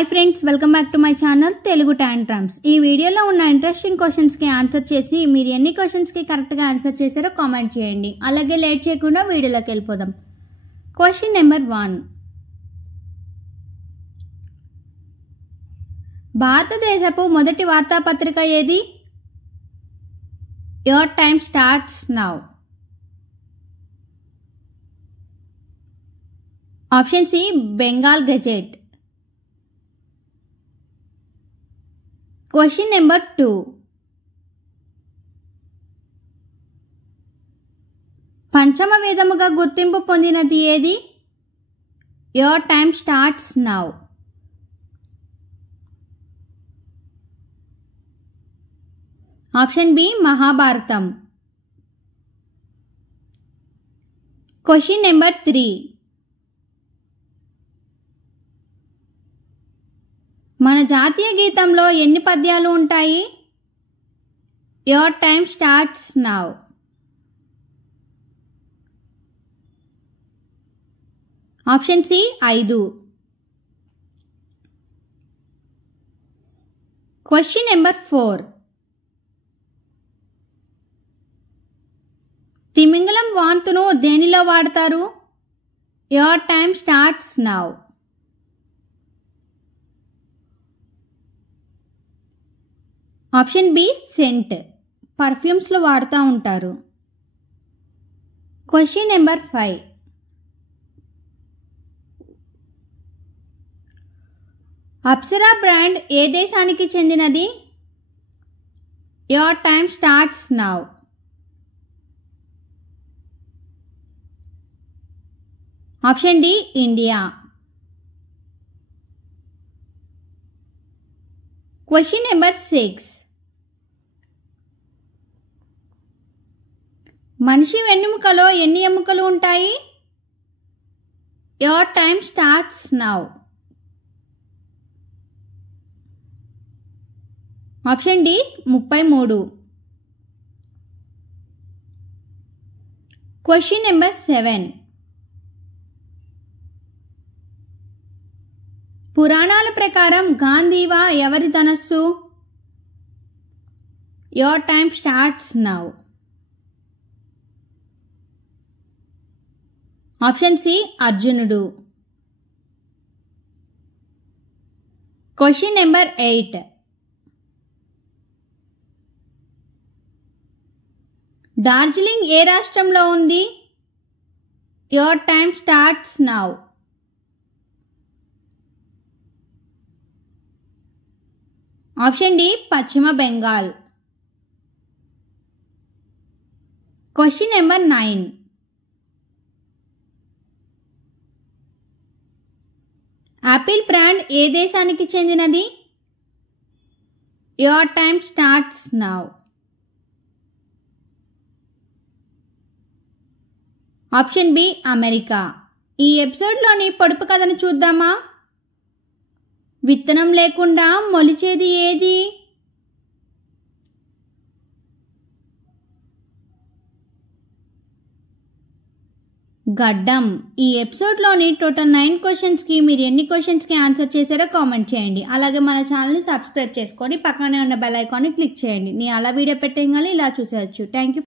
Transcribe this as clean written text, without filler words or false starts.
Hi friends, welcome back to my channel Telugu tantrums. ఈ వీడియోలో ఉన్న ఇంట్రెస్టింగ్ క్వశ్చన్స్కి ఆన్సర్ చేసి మీరు ఎన్ని క్వశ్చన్స్కి కరెక్ట్గా ఆన్సర్ చేశారో కామెంట్ చేయండి. అలాగే లేట్ చేయకుండా వీడియోలోకి వెళ్ళిపోదాం. Question number 1. భారతదేశపు మొదటి వార్తాపత్రిక ఏది? Your time starts now. Option C Bengal gazette. Question number 2. పంచమ వేదముగా గుర్తింపు పొందినది ఏది? Your time starts now. Option B Mahabharatam. Question number 3. మన జాతీయ గీతంలో ఎన్ని పద్యాలు ఉంటాయి? Your time starts now. Option C 5. Question number 4. తిమింగలం వాంతును దేనిలో వాడతారు? Your time starts now. Option B scent, పర్ఫ్యూమ్స్లో వాడుతూ ఉంటారు. Question number 5. అప్సరా బ్రాండ్ ఏ దేశానికి చెందినది? Your time starts now. Option D India. Question number 6. మనిషి వెన్నెముకలో ఎన్ని ఎముకలు ఉంటాయి? Your time starts now. Option D 33. Question number 7. పురాణాల ప్రకారం గాంధీవా ఎవరి ధనస్సు? Your time starts now. Option C అర్జునుడు. Question number 8. డార్జిలింగ్ ఏ రాష్ట్రంలో ఉంది? Your time starts now. Option D Paschim Bengal. Question number 9. Apple brand ఏ దేశానికి చెందినది? Your time starts now. Option B America. ఈ ఎపిసోడ్లోని పొడుపు కథను చూద్దామా? విత్తనం లేకుండా మొలిచేది ఏది? గడ్డం. ఈ ఎపిసోడ్లోని టోటల్ 9 క్వశ్చన్స్కి మీరు ఎన్ని క్వశ్చన్స్కి ఆన్సర్ చేశారో కామెంట్ చేయండి. అలాగే మన ఛానల్ని సబ్స్క్రైబ్ చేసుకొని పక్కనే ఉన్న బెల్ ఐకాన్ని క్లిక్ చేయండి. నేను అలా వీడియో పెట్టగానే ఇలా చూసేయచ్చు. Thank you.